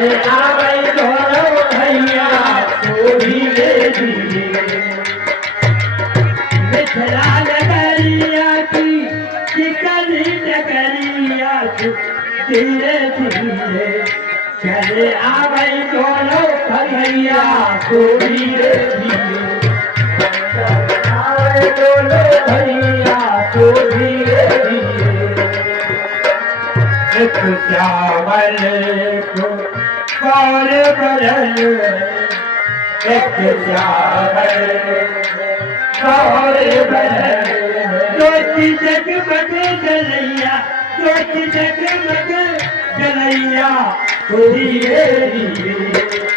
आवई दोनों भैया तो धीरे धीरे मिथिला नगरिया की चिकनी नगरिया की धीरे धीरे चले आवई दोनों भैया तो धीरे धीरे आवई दोनों भैया तो धीरे धीरे एक चावल को और बदल एक चावल और बदल सोची जगमग जलैया सोची जगमग जलैया धीरे धीरे